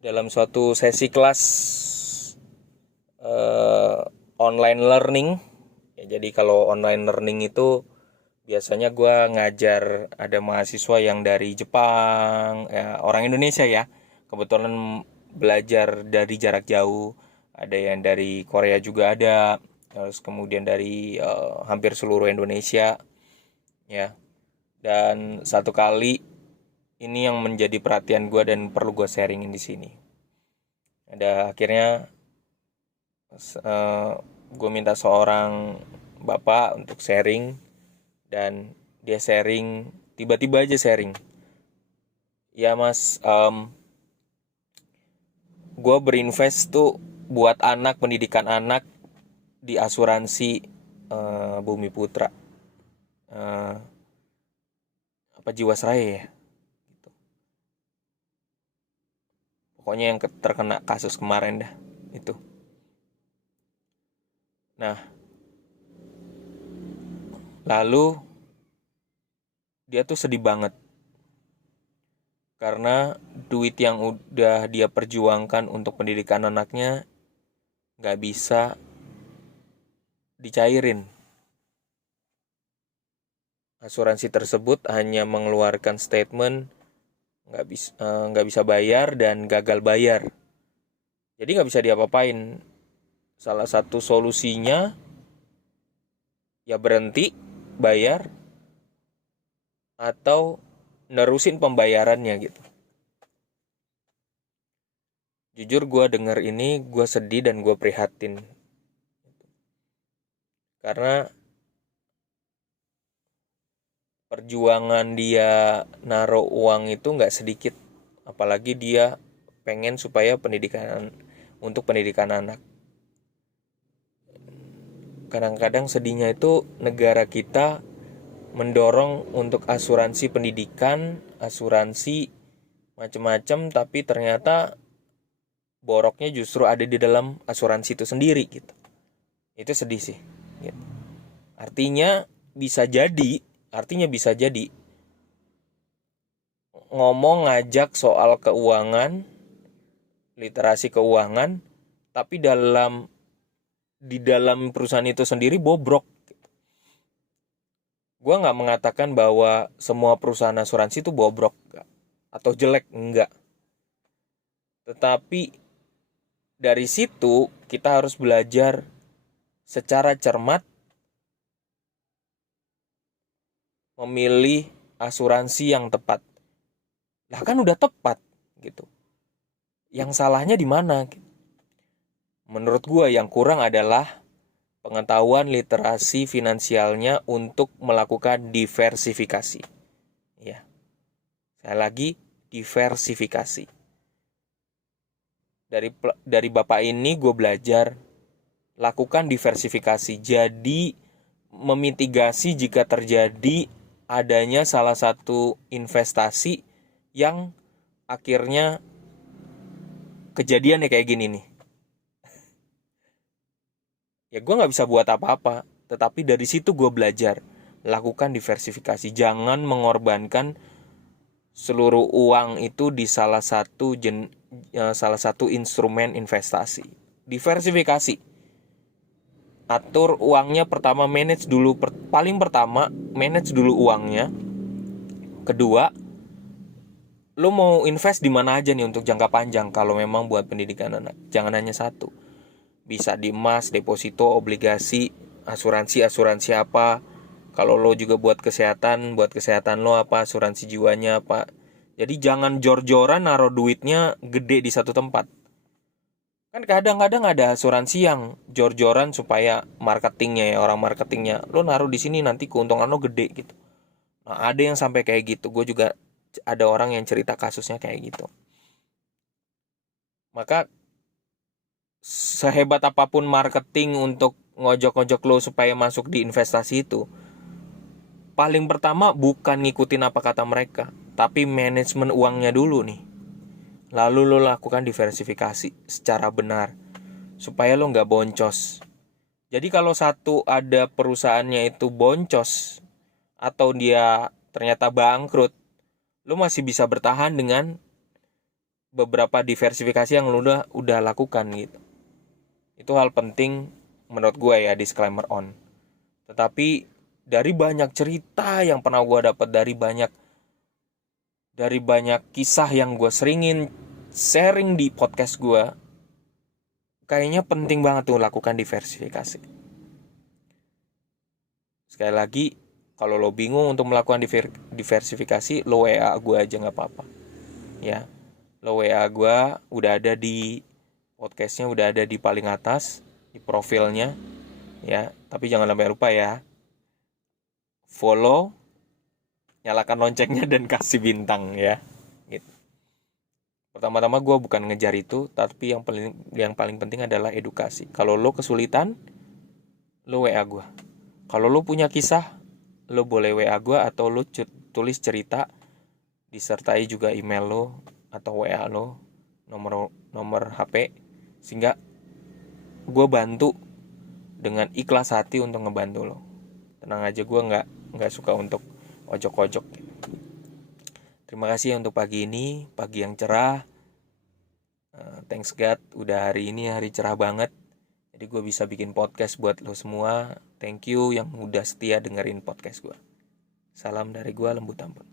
dalam suatu sesi kelas eh, online learning. Ya, jadi kalau online learning itu biasanya gue ngajar ada mahasiswa yang dari Jepang, ya, orang Indonesia ya. Kebetulan belajar dari jarak jauh. Ada yang dari Korea juga ada. Terus kemudian dari hampir seluruh Indonesia, ya. Dan satu kali ini yang menjadi perhatian gue dan perlu gue sharingin di sini. Ada akhirnya eh, gue minta seorang bapak untuk sharing dan dia sharing, tiba-tiba aja sharing, ya mas, gue berinvest tuh buat anak, pendidikan anak di asuransi Bumi Putra, eh, apa Jiwasraya ya, pokoknya yang terkena kasus kemarin dah itu. Nah, lalu dia tuh sedih banget karena duit yang udah dia perjuangkan untuk pendidikan anaknya nggak bisa dicairin. Asuransi tersebut hanya mengeluarkan statement nggak bisa bayar dan gagal bayar. Jadi nggak bisa diapa-apain. Salah satu solusinya ya berhenti bayar atau nerusin pembayarannya gitu. Jujur gue denger ini gue sedih dan gue prihatin karena perjuangan dia naruh uang itu nggak sedikit, apalagi dia pengen supaya pendidikan anak. Kadang-kadang sedihnya itu negara kita mendorong untuk asuransi pendidikan, asuransi macam-macam, tapi ternyata boroknya justru ada di dalam asuransi itu sendiri gitu. Itu sedih sih. Gitu. Artinya bisa jadi, artinya bisa jadi ngomong ngajak soal keuangan, literasi keuangan, tapi di dalam perusahaan itu sendiri bobrok. Gue nggak mengatakan bahwa semua perusahaan asuransi itu bobrok atau jelek, enggak. Tetapi dari situ kita harus belajar secara cermat memilih asuransi yang tepat. Lah kan udah tepat gitu. Yang salahnya di mana? Menurut gue yang kurang adalah pengetahuan literasi finansialnya untuk melakukan diversifikasi. Ya, saya lagi diversifikasi. Dari bapak ini gue belajar lakukan diversifikasi. Jadi memitigasi jika terjadi adanya salah satu investasi yang akhirnya kejadian ya kayak gini nih. Ya gue nggak bisa buat apa-apa, tetapi dari situ gue belajar lakukan diversifikasi. Jangan mengorbankan seluruh uang itu di salah satu instrumen investasi. Diversifikasi. Atur uangnya pertama, manage dulu, paling pertama manage dulu uangnya. Kedua, lo mau invest di mana aja nih untuk jangka panjang kalau memang buat pendidikan anak. Jangan hanya satu. Bisa di emas, deposito, obligasi, asuransi apa. Kalau lo juga buat kesehatan lo apa, asuransi jiwanya apa. Jadi jangan jor-joran naruh duitnya gede di satu tempat. Kan kadang-kadang ada asuransi yang jor-joran supaya marketingnya, ya orang marketingnya, lo naruh di sini nanti keuntungan lo gede gitu. Nah, ada yang sampai kayak gitu. Gue juga ada orang yang cerita kasusnya kayak gitu. Maka sehebat apapun marketing untuk ngojok-ngojok lo supaya masuk di investasi itu, paling pertama bukan ngikutin apa kata mereka, tapi manajemen uangnya dulu nih. Lalu lo lakukan diversifikasi secara benar supaya lo nggak boncos. Jadi kalau satu ada perusahaannya itu boncos atau dia ternyata bangkrut, lo masih bisa bertahan dengan beberapa diversifikasi yang lu udah lakukan gitu. Itu hal penting menurut gue ya, disclaimer on. Tetapi dari banyak cerita yang pernah gue dapat, dari banyak kisah yang gue seringin sharing di podcast gue, kayaknya penting banget tuh lakukan diversifikasi. Sekali lagi, kalau lo bingung untuk melakukan diversifikasi, lo WA gue aja nggak apa-apa. Ya, lo WA gue, udah ada di podcastnya, udah ada di paling atas di profilnya. Ya, tapi jangan sampai lupa ya, follow, nyalakan loncengnya dan kasih bintang ya. Gitu. Pertama-tama gue bukan ngejar itu, tapi yang paling penting adalah edukasi. Kalau lo kesulitan, lo WA gue. Kalau lo punya kisah, lo boleh WA gue atau lo tulis cerita, disertai juga email lo atau WA lo, nomor HP, sehingga gue bantu dengan ikhlas hati untuk ngebantu lo. Tenang aja, gue nggak suka untuk ojok-ojok. Terima kasih untuk pagi ini, pagi yang cerah. Thanks God, udah hari ini hari cerah banget. Jadi gue bisa bikin podcast buat lo semua. Thank you yang udah setia dengerin podcast gue. Salam dari gue, Lembu Tambun.